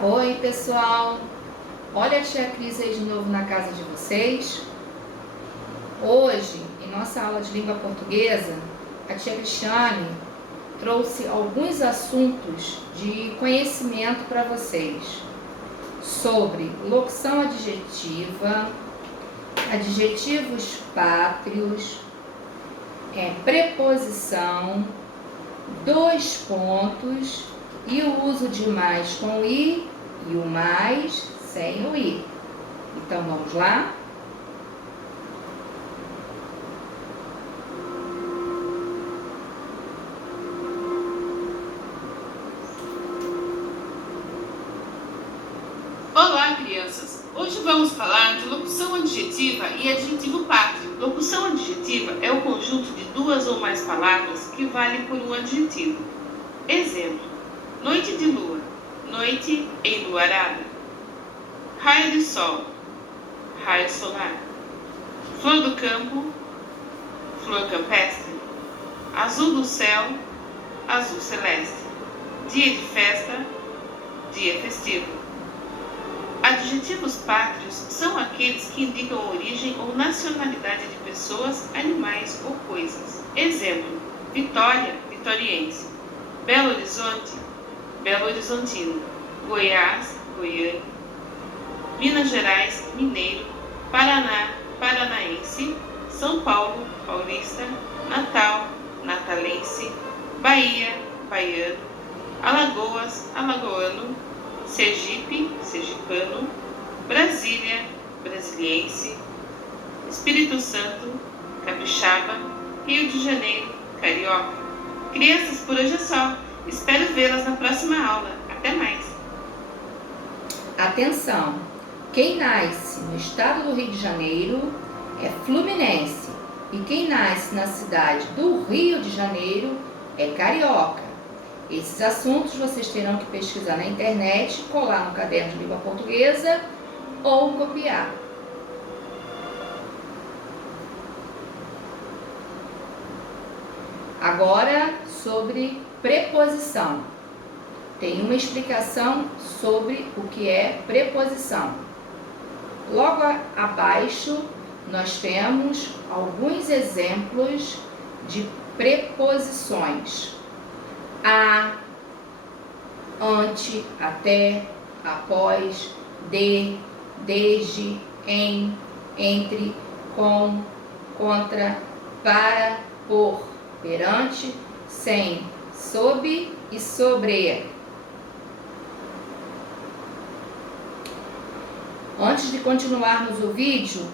Oi, pessoal! Olha a tia Cris aí de novo na casa de vocês. Hoje, em nossa aula de língua portuguesa, a tia Cristiane trouxe alguns assuntos de conhecimento para vocês sobre locução adjetiva, adjetivos pátrios, preposição, dois pontos e o uso de mais com o i e o mais sem o i. Então vamos lá? Olá, crianças! Hoje vamos falar de locução adjetiva e adjetivo pátrio. Locução adjetiva é o conjunto de duas ou mais palavras que valem por um adjetivo. Exemplo: noite de lua, noite enluarada. Raio de sol, raio solar. Flor do campo, flor campestre. Azul do céu, azul celeste. Dia de festa, dia festivo. Adjetivos pátrios são aqueles que indicam a origem ou nacionalidade de pessoas, animais ou coisas. Exemplo: Vitória, vitoriense. Belo Horizonte, Belo Horizontino. Goiás, goiano. Minas Gerais, mineiro. Paraná, paranaense. São Paulo, paulista. Natal, natalense. Bahia, baiano. Alagoas, alagoano. Sergipe, sergipano. Brasília, brasiliense. Espírito Santo, capixaba. Rio de Janeiro, carioca. Crianças, por hoje é só. Espero vê-las na próxima aula. Até mais! Atenção! Quem nasce no estado do Rio de Janeiro é fluminense e quem nasce na cidade do Rio de Janeiro é carioca. Esses assuntos vocês terão que pesquisar na internet, colar no caderno de língua portuguesa ou copiar. Agora, sobre preposição. Tem uma explicação sobre o que é preposição. Logo abaixo, nós temos alguns exemplos de preposições. A, ante, até, após, de, desde, em, entre, com, contra, para, por, perante, sem, sob e sobre. Antes de continuarmos o vídeo,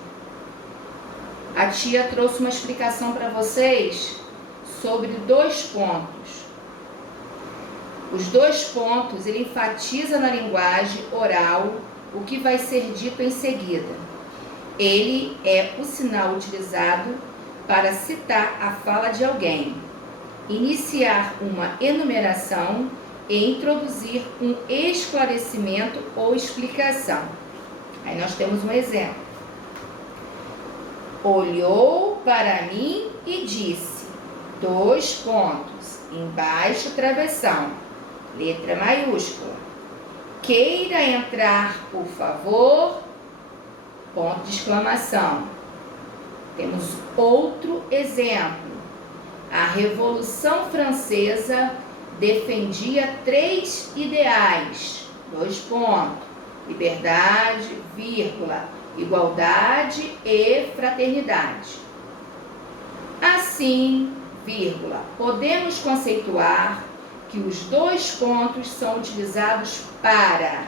a tia trouxe uma explicação para vocês sobre dois pontos. Os dois pontos, ele enfatiza na linguagem oral o que vai ser dito em seguida. Ele é o sinal utilizado para citar a fala de alguém, iniciar uma enumeração e introduzir um esclarecimento ou explicação. Aí nós temos um exemplo. Olhou para mim e disse, dois pontos, embaixo travessão, letra maiúscula. Queira entrar, por favor, ponto de exclamação. Temos outro exemplo. A Revolução Francesa defendia 3 ideais, dois pontos, liberdade, vírgula, igualdade e fraternidade. Assim, vírgula, podemos conceituar que os dois pontos são utilizados para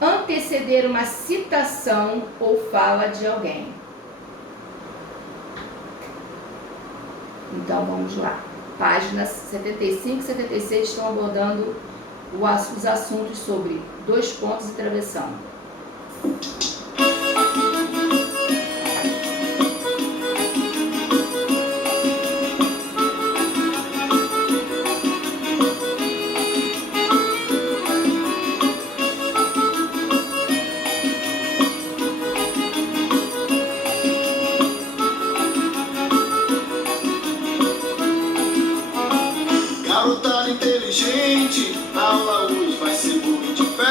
anteceder uma citação ou fala de alguém. Então, vamos lá. Páginas 75 e 76 estão abordando os assuntos sobre dois pontos e travessão. Garotada inteligente, a aula hoje vai ser boa e diferente.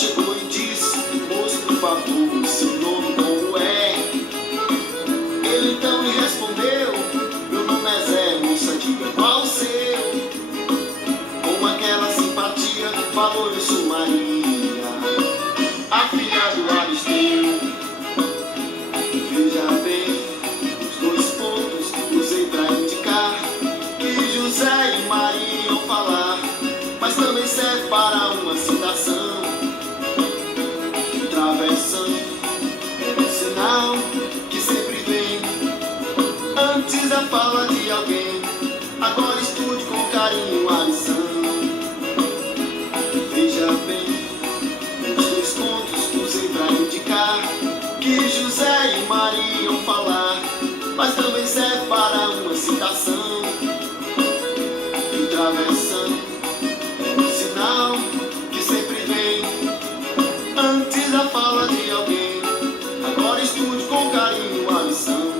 chegou e disse: moço, por favor, seu nome como é? Ele então lhe respondeu: meu nome é Zé, moça, diga qual o seu? Com aquela simpatia, falou: eu sou Maria, a filha do Aristeu. Veja bem, os dois pontos usei pra indicar que José e Maria iam falar, mas também serve para uma citação. Travessão é um sinal que sempre vem antes da fala de alguém. Agora estude com carinho a lição. Veja bem, os dois pontos usei pra indicar que José e Maria iam falar, mas também serve para uma citação. Travessão é um sinal que sempre vem antes da fala de alguém. Agora estude com carinho a lição.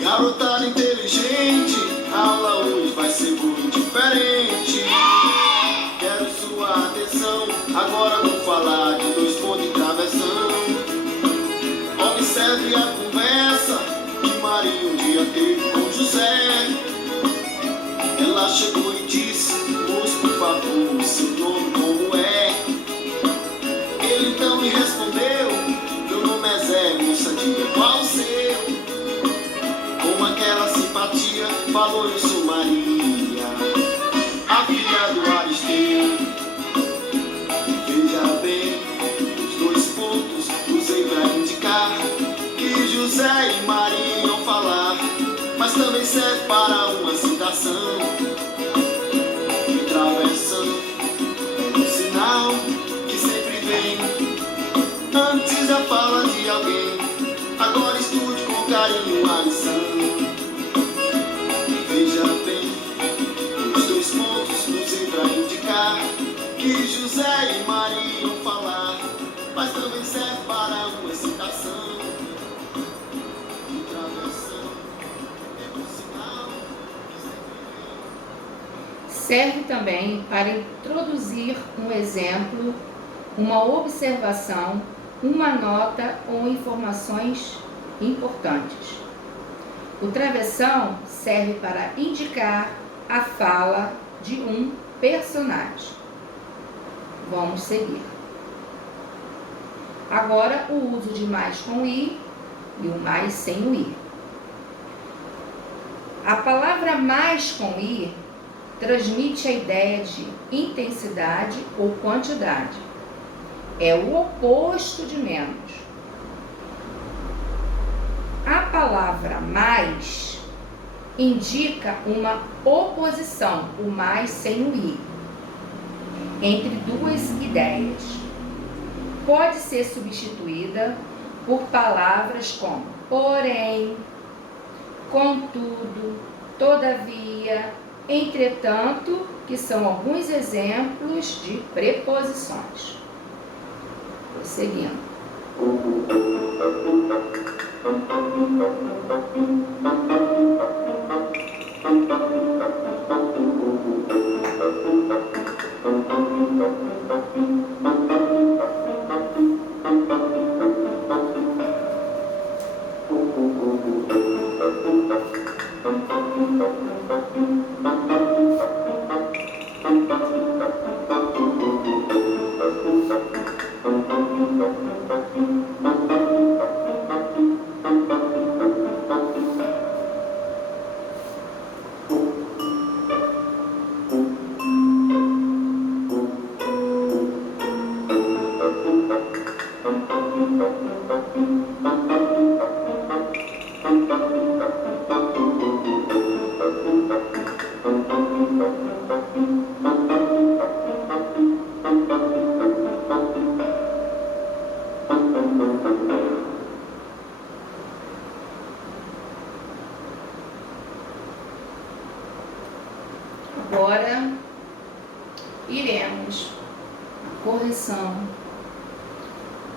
Garotada inteligente, a aula hoje vai ser muito diferente. Quero sua atenção, agora vou falar de dois pontos de travessão. Observe a conversa que Maria um dia teve com José. Ela chegou e disse: moço, por favor, seu nome como é? Ele então lhe respondeu: meu nome é Zé, moça, diga qual o seu? Com aquela simpatia, falou: eu sou Maria, a filha do Aristeu. Veja bem, os dois pontos usei pra indicar que José e Maria iam falar, mas também serve para uma citação. Travessão é um sinal que sempre vem antes da fala de alguém. Agora estude com carinho a lição. Veja bem, os dois pontos usei pra indicar que José e Maria iam falar, mas também serve para uma citação. Travessão é um sinal que sempre vem. Serve também para introduzir um exemplo, uma observação, uma nota ou informações importantes. O travessão serve para indicar a fala de um personagem. Vamos seguir. Agora o uso de mais com i e o mais sem o i. A palavra mais com i transmite a ideia de intensidade ou quantidade. É o oposto de menos. A palavra mais indica uma oposição, o mais sem o i, entre duas ideias. Pode ser substituída por palavras como porém, contudo, todavia, entretanto, que são alguns exemplos de preposições. Prosseguindo. Agora iremos à correção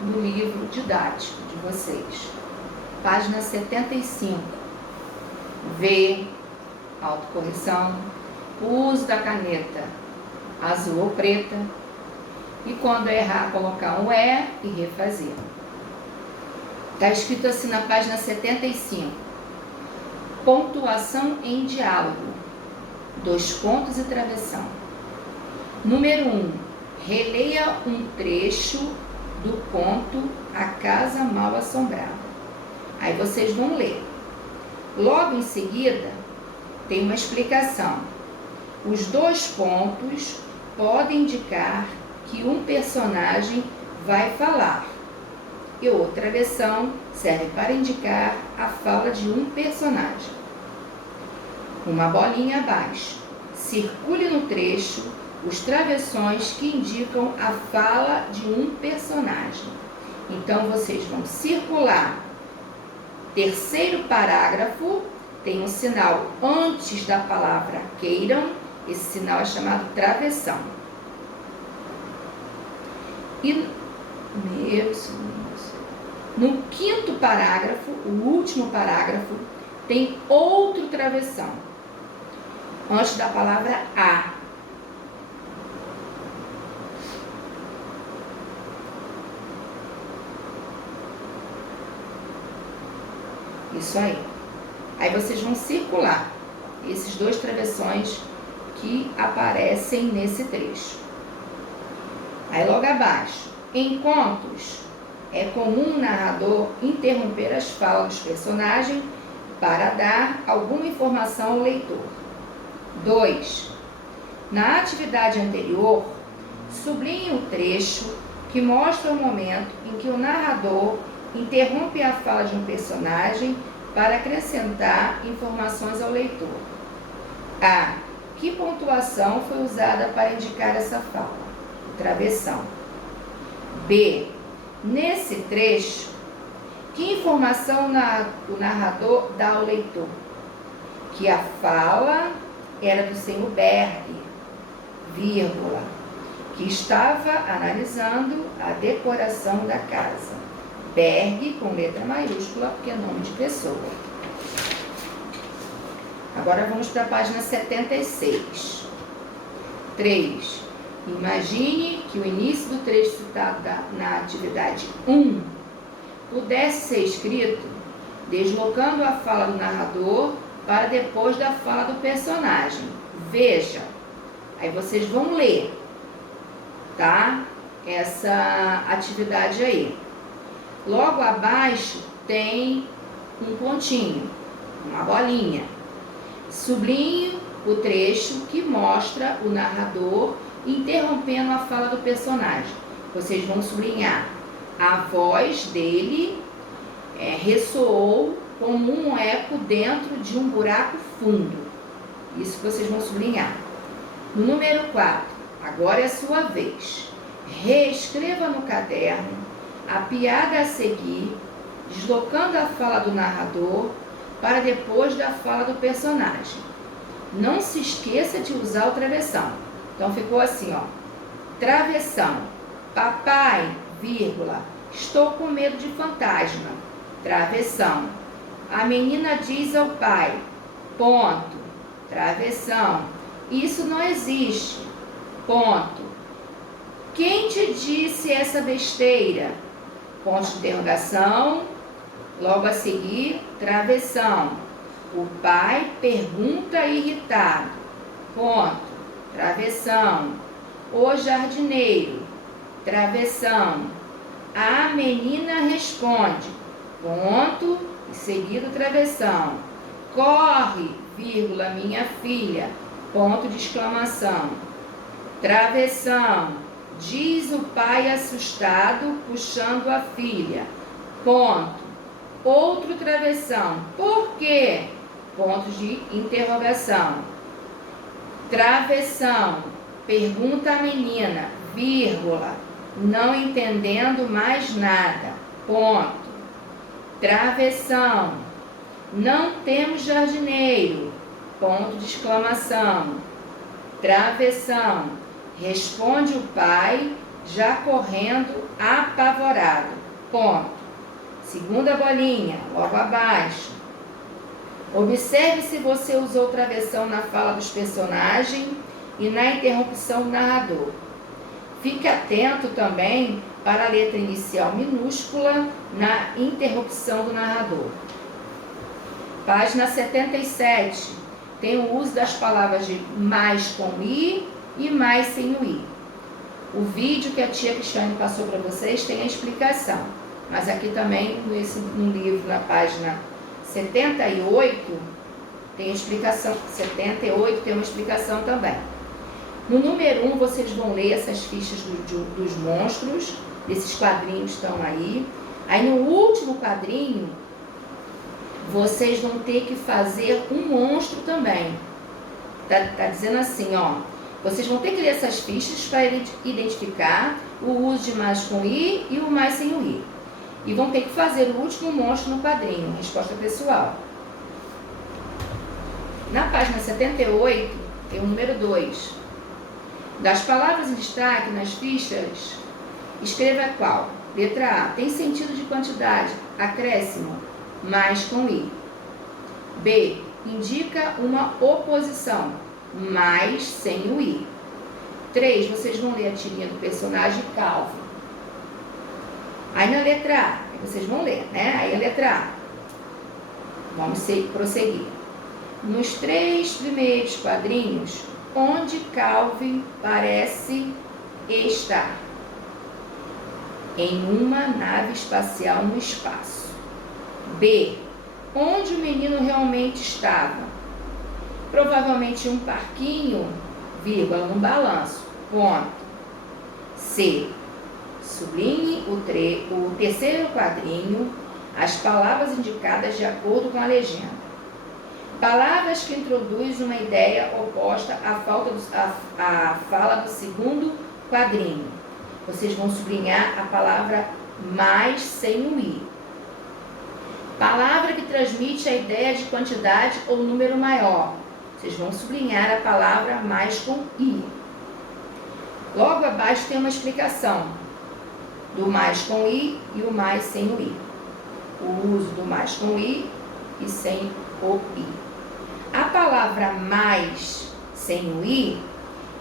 no livro didático de vocês. Página 75. V, autocorreção, o uso da caneta azul ou preta, e quando errar, colocar um E e refazer. Está escrito assim na página 75. Pontuação em diálogo. 2 pontos e travessão. Número 1. Releia um trecho do conto A Casa Mal Assombrada. Aí vocês vão ler. Logo em seguida, tem uma explicação. Os 2 pontos podem indicar que um personagem vai falar. E outra versão serve para indicar a fala de um personagem. Uma bolinha abaixo. Circule no trecho os travessões que indicam a fala de um personagem. Então, vocês vão circular. Terceiro parágrafo, tem um sinal antes da palavra queiram. Esse sinal é chamado travessão. E no quinto parágrafo, o último parágrafo, tem outro travessão, antes da palavra a. Isso aí. Aí vocês vão circular esses 2 travessões que aparecem nesse trecho. Aí logo abaixo, em contos, é comum o narrador interromper as falas dos personagens para dar alguma informação ao leitor. 2. Na atividade anterior, sublinhe o trecho que mostra o momento em que o narrador interrompe a fala de um personagem para acrescentar informações ao leitor. A. Que pontuação foi usada para indicar essa fala? Travessão. B. Nesse trecho, que informação o narrador dá ao leitor? Que a fala era do senhor Berg, vírgula, que estava analisando a decoração da casa. Berg com letra maiúscula, porque é nome de pessoa. Agora vamos para a página 76. 3. Imagine que o início do trecho citado na atividade 1 pudesse ser escrito deslocando a fala do narrador para depois da fala do personagem. Veja, aí vocês vão ler, tá? Essa atividade aí. Logo abaixo tem um pontinho, uma bolinha. Sublinhe o trecho que mostra o narrador interrompendo a fala do personagem. Vocês vão sublinhar. A voz dele ressoou como um eco dentro de um buraco fundo. Isso que vocês vão sublinhar. No número 4, agora é a sua vez. Reescreva no caderno a piada a seguir, deslocando a fala do narrador para depois da fala do personagem. Não se esqueça de usar o travessão. Então ficou assim, ó. Travessão. Papai, vírgula, estou com medo de fantasma. Travessão. A menina diz ao pai, ponto. Travessão. Isso não existe. Ponto. Quem te disse essa besteira? Ponto de interrogação. Logo a seguir, travessão. O pai pergunta irritado. Ponto. Travessão. O jardineiro. Travessão. A menina responde. Ponto. E seguido, travessão. Corre, vírgula, minha filha. Ponto de exclamação. Travessão. Diz o pai assustado, puxando a filha. Ponto. Outro travessão. Por quê? Ponto de interrogação. Travessão. Pergunta a menina, vírgula, não entendendo mais nada. Ponto. Travessão. Não temos jardineiro. Ponto de exclamação. Travessão. Responde o pai, já correndo a apavorado. Ponto. Segunda bolinha, logo abaixo. Observe se você usou travessão na fala dos personagens e na interrupção do narrador. Fique atento também para a letra inicial minúscula na interrupção do narrador. Página 77. Tem o uso das palavras de mais com i e mais sem o i. O vídeo que a tia Cristiane passou para vocês tem a explicação. Mas aqui também, no livro, na página 78, tem a explicação. 78 tem uma explicação também. No número 1, vocês vão ler essas fichas dos monstros. Esses quadrinhos estão aí. Aí no último quadrinho, vocês vão ter que fazer um monstro também. Tá dizendo assim, ó. Vocês vão ter que ler essas fichas para identificar o uso de mais com i e o mais sem o i. E vão ter que fazer o último monstro no quadrinho, resposta pessoal. Na página 78, tem o número 2. Das palavras em destaque nas fichas, escreva qual? Letra A. Tem sentido de quantidade, acréscimo, mais com i. B. Indica uma oposição, mais sem o i. 3. Vocês vão ler a tirinha do personagem Calvin. Aí na letra A, vocês vão ler, né? Aí a letra A. Vamos prosseguir. Nos 3 primeiros quadrinhos, onde Calvin parece estar? Em uma nave espacial no espaço. B. Onde o menino realmente estava? Provavelmente em um parquinho, vírgula, num balanço. Ponto. C. Sublinhe o terceiro quadrinho, as palavras indicadas de acordo com a legenda. Palavras que introduzem uma ideia oposta à fala do segundo quadrinho. Vocês vão sublinhar a palavra mais sem o i. Palavra que transmite a ideia de quantidade ou número maior. Vocês vão sublinhar a palavra mais com i. Logo abaixo tem uma explicação do mais com i e o mais sem o i. O uso do mais com i e sem o i. A palavra mais sem o i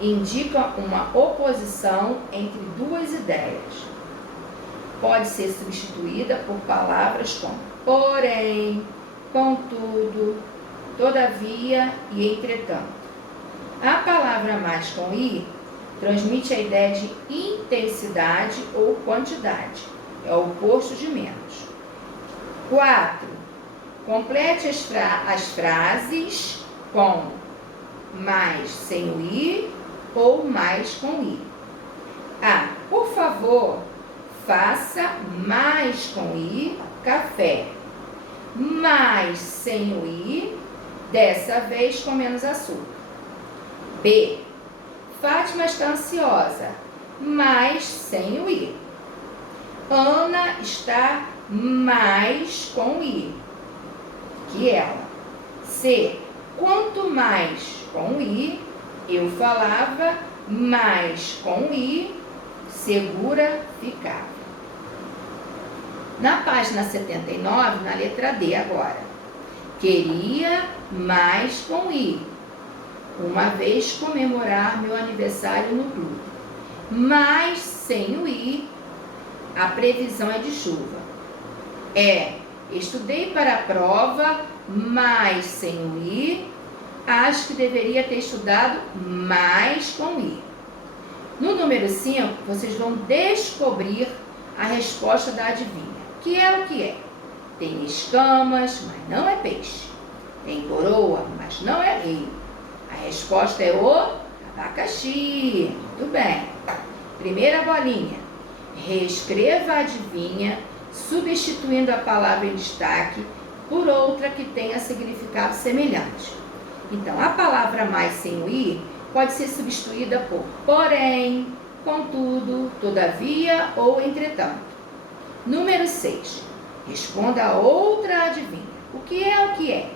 indica uma oposição entre duas ideias. Pode ser substituída por palavras como porém, contudo, todavia e entretanto. A palavra mais com i transmite a ideia de intensidade ou quantidade. É o oposto de menos. 4. Complete as frases com mais sem o i ou mais com i. A. Por favor, faça mais com i café. Mais sem o i, dessa vez com menos açúcar. B. Fátima está ansiosa, mas sem o i. Ana está mais com i que ela. C. Quanto mais com i, eu falava, mais com i, segura ficava. Na página 79, na letra D agora. Queria mais com i. Uma vez comemorar meu aniversário no clube. Mas sem o i, a previsão é de chuva. Estudei para a prova, mas sem o i, acho que deveria ter estudado mais com i. No número 5, vocês vão descobrir a resposta da adivinha. Que é o que é? Tem escamas, mas não é peixe. Tem coroa, mas não é rei. A resposta é o abacaxi. Muito bem. Primeira bolinha. Reescreva a adivinha, substituindo a palavra em destaque por outra que tenha significado semelhante. Então, a palavra mais sem o i pode ser substituída por porém, contudo, todavia ou entretanto. Número 6. Responda a outra adivinha. O que é o que é?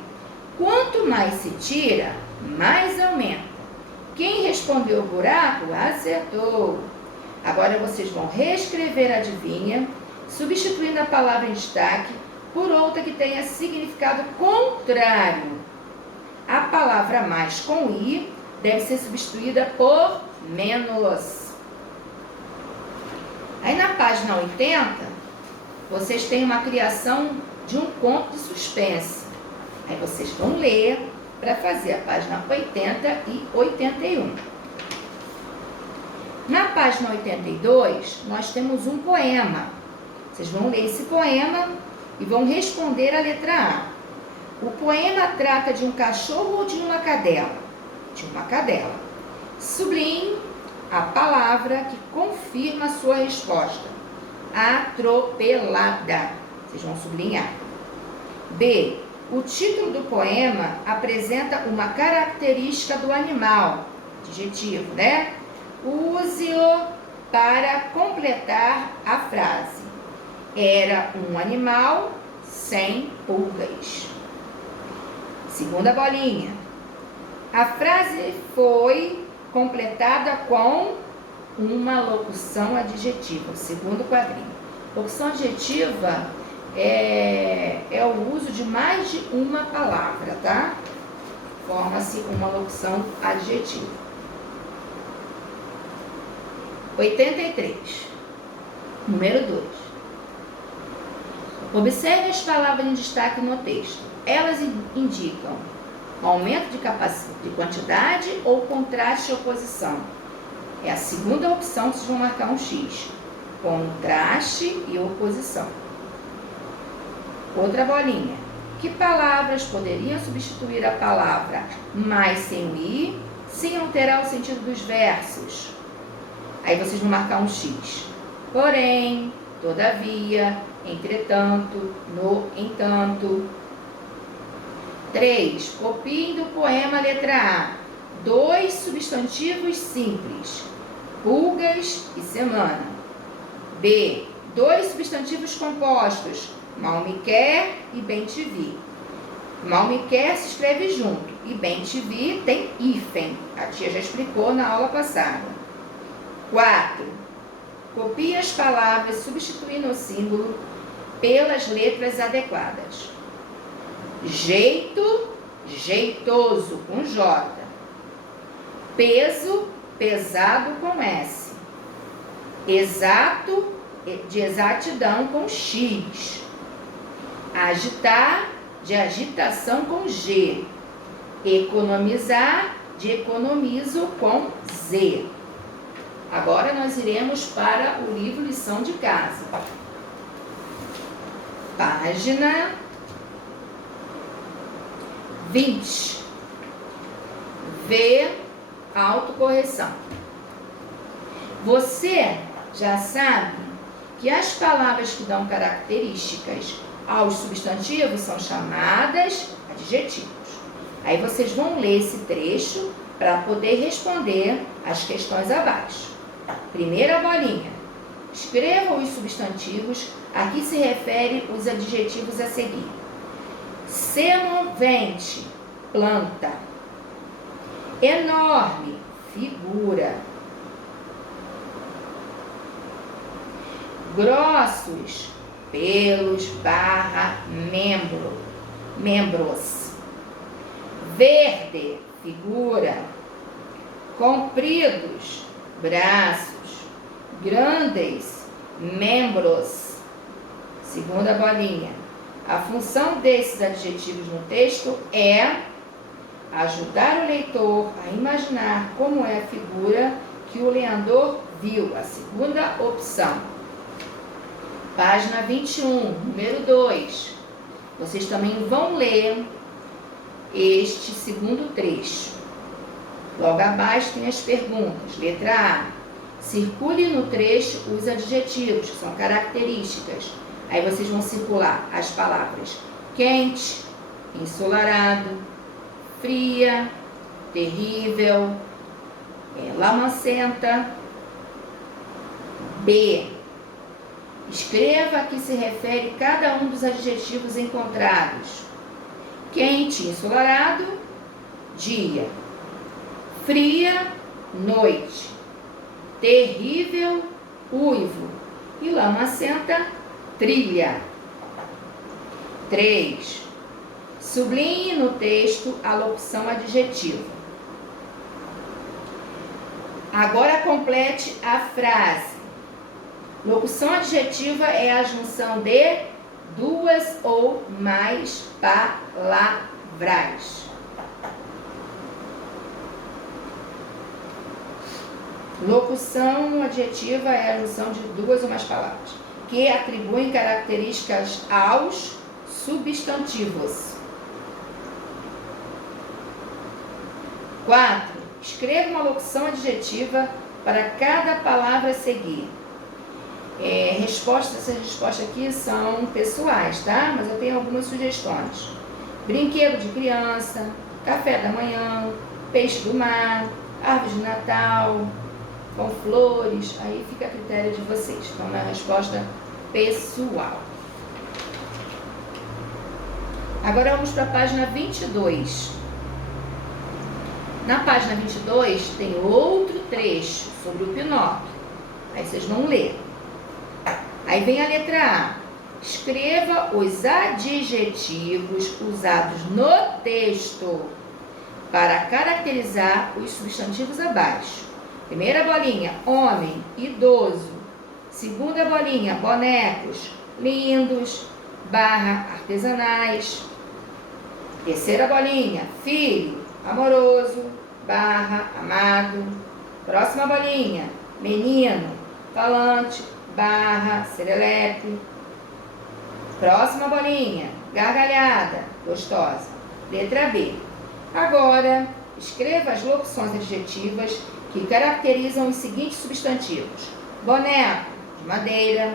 Quanto mais se tira, mais aumenta. Quem respondeu o buraco, acertou. Agora vocês vão reescrever a adivinha, substituindo a palavra em destaque por outra que tenha significado contrário. A palavra mais com i deve ser substituída por menos. Aí na página 80, vocês têm uma criação de um conto de suspense. Aí vocês vão ler para fazer a página 80 e 81. Na página 82, nós temos um poema. Vocês vão ler esse poema e vão responder a letra A. O poema trata de um cachorro ou de uma cadela? De uma cadela. Sublinhe a palavra que confirma a sua resposta. Atropelada. Vocês vão sublinhar. B. O título do poema apresenta uma característica do animal. Adjetivo, né? Use-o para completar a frase. Era um animal sem pulgas. Segunda bolinha. A frase foi completada com uma locução adjetiva. Segundo quadrinho. Locução adjetiva é o uso de mais de uma palavra, tá? Forma-se uma locução adjetiva. 83. Número 2. Observe as palavras em destaque no texto. Elas indicam aumento de quantidade ou contraste e oposição. É a segunda opção que vocês vão marcar um X. Contraste e oposição. Outra bolinha. Que palavras poderiam substituir a palavra mais sem o i, sem alterar o sentido dos versos? Aí vocês vão marcar um X. Porém, todavia, entretanto, no entanto. 3. Copiem do poema letra A 2 substantivos simples, pulgas e semana. B. 2 substantivos compostos, mal me quer e bem te vi. Mal me quer se escreve junto e bem te vi tem hífen. A tia já explicou na aula passada. 4. Copie as palavras substituindo o símbolo pelas letras adequadas. Jeito, jeitoso, com J. Peso, pesado, com S. Exato, de exatidão, com X. Agitar, de agitação, com G. Economizar, de economizo, com Z. Agora nós iremos para o livro Lição de Casa. Página 20. V. Autocorreção. Você já sabe que as palavras que dão características aos substantivos são chamadas adjetivos. Aí vocês vão ler esse trecho para poder responder as questões abaixo. Primeira bolinha. Escreva os substantivos a que se refere os adjetivos a seguir. Semovente, planta. Enorme, figura. Grossos, pelos, membros. Verde, figura. Compridos, braços. Grandes, membros. Segunda bolinha. A função desses adjetivos no texto é ajudar o leitor a imaginar como é a figura que o leandor viu. A segunda opção. Página 21, número 2. Vocês também vão ler este segundo trecho. Logo abaixo tem as perguntas. Letra A. Circule no trecho os adjetivos, que são características. Aí vocês vão circular as palavras quente, ensolarado, fria, terrível, lamacenta. B. Escreva a que se refere cada um dos adjetivos encontrados. Quente, ensolarado, dia. Fria, noite. Terrível, uivo. E lamacenta, trilha. 3. Sublinhe no texto a locução adjetiva. Agora complete a frase. Locução adjetiva é a junção de duas ou mais palavras. Locução adjetiva é a junção de duas ou mais palavras que atribuem características aos substantivos. 4. Escreva uma locução adjetiva para cada palavra a seguir. Essas respostas aqui são pessoais, tá? Mas eu tenho algumas sugestões. Brinquedo de criança, café da manhã, peixe do mar, árvore de Natal, com flores. Aí fica a critério de vocês. Então, é a resposta pessoal. Agora vamos para a página 22. Na página 22 tem outro trecho sobre o Pinóquio. Aí vocês vão ler. Aí vem a letra A. Escreva os adjetivos usados no texto para caracterizar os substantivos abaixo. Primeira bolinha, homem, idoso. Segunda bolinha, bonecos, lindos, artesanais. Terceira bolinha, filho, amoroso, amado. Próxima bolinha, menino, falante, serelepe. Próxima bolinha, gargalhada, gostosa. Letra B. Agora, escreva as locuções adjetivas que caracterizam os seguintes substantivos: boneco, de madeira,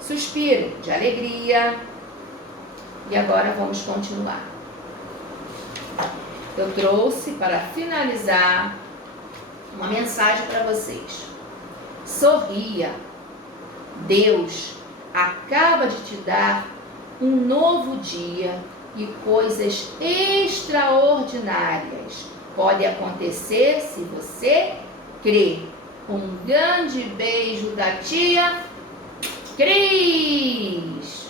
suspiro, de alegria. E agora vamos continuar. Eu trouxe para finalizar uma mensagem para vocês. Sorria. Deus acaba de te dar um novo dia e coisas extraordinárias podem acontecer se você crer. Um grande beijo da tia Cris.